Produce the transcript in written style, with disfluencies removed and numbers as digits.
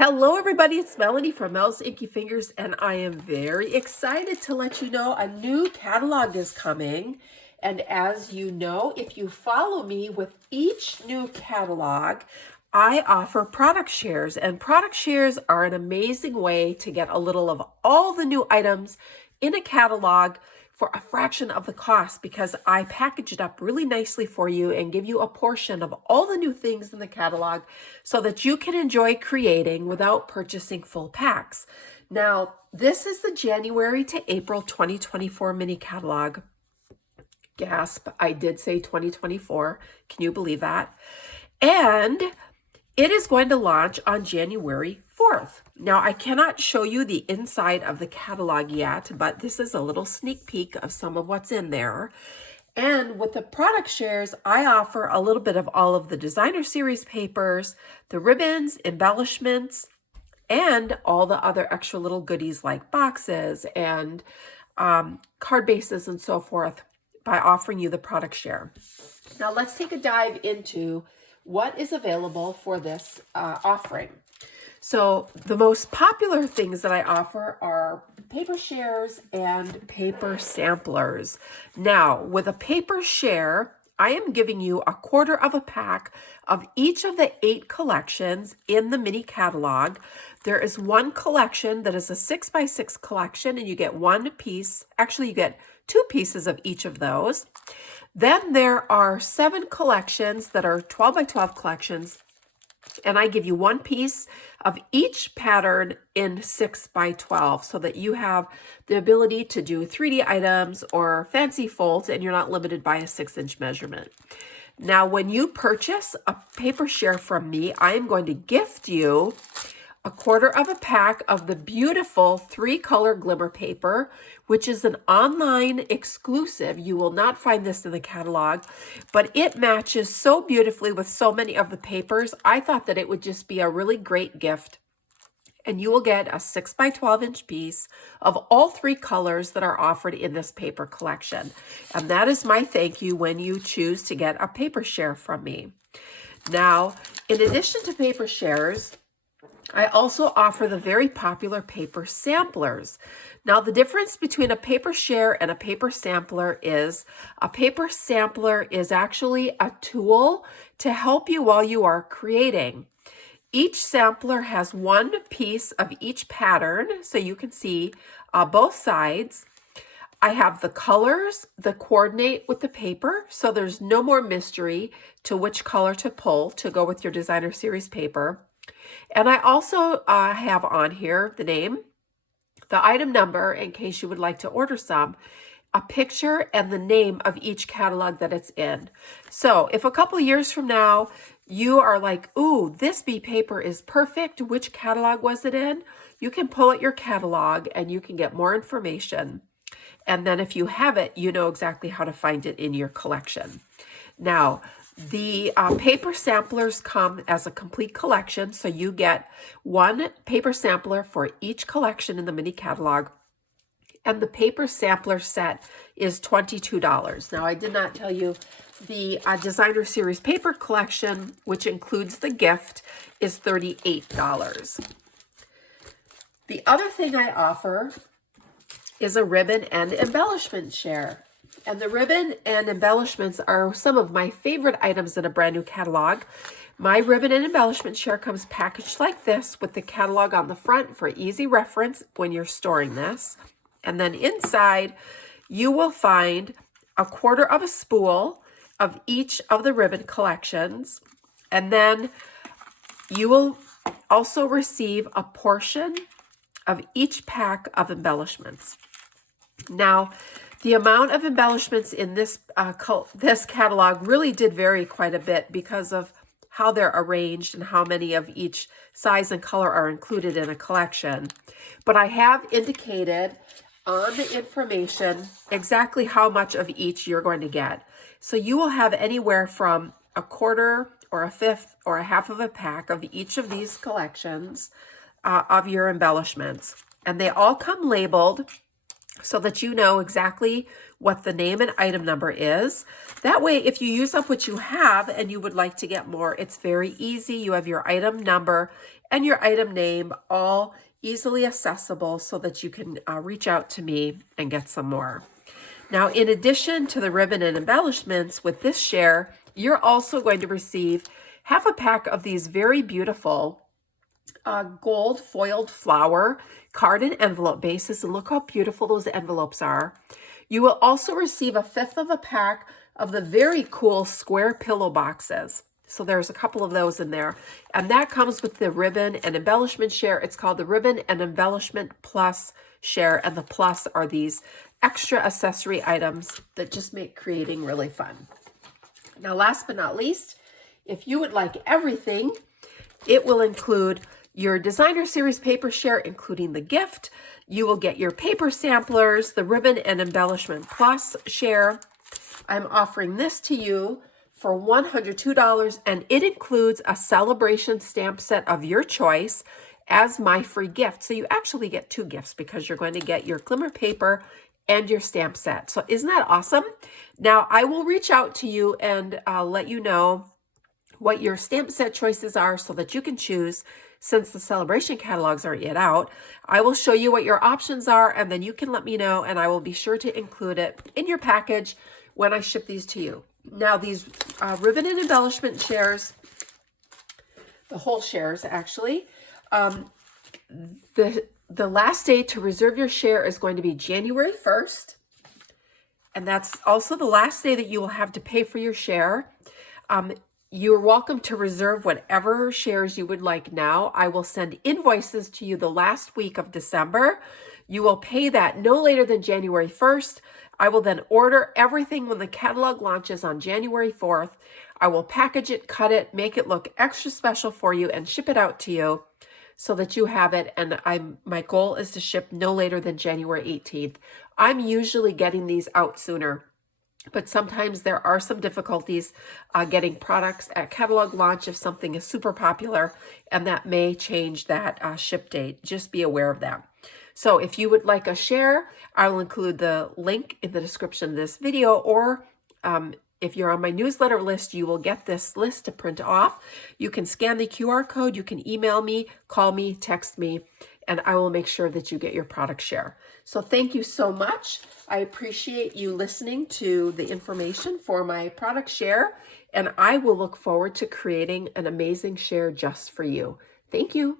Hello everybody, it's Melanie from Mel's Inky Fingers, and I am very excited to let you know a new catalog is coming. And as you know, if you follow me with each new catalog, I offer product shares, and product shares are an amazing way to get a little of all the new items in a catalog for a fraction of the cost, because I package it up really nicely for you and give you a portion of all the new things in the catalog so that you can enjoy creating without purchasing full packs. Now, this is the January to April 2024 mini catalog. Gasp, I did say 2024. Can you believe that? And it is going to launch on January 4th. Now, I cannot show you the inside of the catalog yet, but this is a little sneak peek of some of what's in there. And with the product shares, I offer a little bit of all of the designer series papers, the ribbons, embellishments, and all the other extra little goodies like boxes and card bases and so forth by offering you the product share. Now, let's take a dive into what is available for this offering. So the most popular things that I offer are paper shares and paper samplers. Now, with a paper share, I am giving you a quarter of a pack of each of the 8 collections in the mini catalog. There is one collection that is a 6x6 collection, and you get one piece. Actually, you get 2 pieces of each of those. Then there are 7 collections that are 12x12 collections, and I give you one piece of each pattern in 6x12 so that you have the ability to do 3D items or fancy folds, and you're not limited by a 6-inch measurement. Now, when you purchase a paper share from me, I am going to gift you a quarter of a pack of the beautiful 3-color glimmer paper, which is an online exclusive. You will not find this in the catalog, but it matches so beautifully with so many of the papers. I thought that it would just be a really great gift. And you will get a 6x12-inch piece of all 3 colors that are offered in this paper collection. And that is my thank you when you choose to get a paper share from me. Now, in addition to paper shares, I also offer the very popular paper samplers. Now, the difference between a paper share and a paper sampler is a paper sampler is actually a tool to help you while you are creating. Each sampler has one piece of each pattern, so you can see both sides. I have the colors that coordinate with the paper, so there's no more mystery to which color to pull to go with your designer series paper. And I also have on here the name, the item number, in case you would like to order some, a picture, and the name of each catalog that it's in. So if a couple years from now you are like, ooh, this bee paper is perfect, which catalog was it in? You can pull out your catalog and you can get more information. And then if you have it, you know exactly how to find it in your collection. Now, the paper samplers come as a complete collection, so you get one paper sampler for each collection in the mini catalog, and the paper sampler set is $22. Now, I did not tell you the designer series paper collection, which includes the gift, is $38. The other thing I offer is a ribbon and embellishment share. And the ribbon and embellishments are some of my favorite items in a brand new catalog. My ribbon and embellishment share comes packaged like this with the catalog on the front for easy reference when you're storing this. And then inside, you will find a quarter of a spool of each of the ribbon collections. And then you will also receive a portion of each pack of embellishments. Now, the amount of embellishments in this catalog really did vary quite a bit because of how they're arranged and how many of each size and color are included in a collection. But I have indicated on the information exactly how much of each you're going to get. So you will have anywhere from a quarter or a fifth or a half of a pack of each of these collections of your embellishments. And they all come labeled so that you know exactly what the name and item number is. That way, if you use up what you have and you would like to get more, it's very easy. You have your item number and your item name, all easily accessible so that you can reach out to me and get some more. Now, in addition to the ribbon and embellishments with this share, you're also going to receive half a pack of these very beautiful gold foiled flower card and envelope bases. And look how beautiful those envelopes are. You will also receive a fifth of a pack of the very cool square pillow boxes. So there's a couple of those in there. And that comes with the ribbon and embellishment share. It's called the Ribbon and Embellishment Plus share. And the plus are these extra accessory items that just make creating really fun. Now, last but not least, if you would like everything, it will include your designer series paper share, including the gift. You will get your paper samplers, the Ribbon and Embellishment Plus share. I'm offering this to you for $102, and it includes a celebration stamp set of your choice as my free gift. So you actually get two gifts because you're going to get your glimmer paper and your stamp set. So isn't that awesome? Now, I will reach out to you and let you know what your stamp set choices are so that you can choose. Since the celebration catalogs aren't yet out, I will show you what your options are, and then you can let me know, and I will be sure to include it in your package when I ship these to you. Now, these ribbon and embellishment shares, the whole shares actually, the last day to reserve your share is going to be January 1st, and that's also the last day that you will have to pay for your share. You're welcome to reserve whatever shares you would like now. I will send invoices to you the last week of December. You will pay that no later than January 1st. I will then order everything when the catalog launches on January 4th. I will package it, cut it, make it look extra special for you, and ship it out to you so that you have it. And my goal is to ship no later than January 18th. I'm usually getting these out sooner, but sometimes there are some difficulties getting products at catalog launch if something is super popular, and that may change that ship date. Just be aware of that. So if you would like a share, I will include the link in the description of this video, or if you're on my newsletter list, you will get this list to print off. You can scan the QR code, you can email me, call me, text me, and I will make sure that you get your product share. So thank you so much. I appreciate you listening to the information for my product share, and I will look forward to creating an amazing share just for you. Thank you.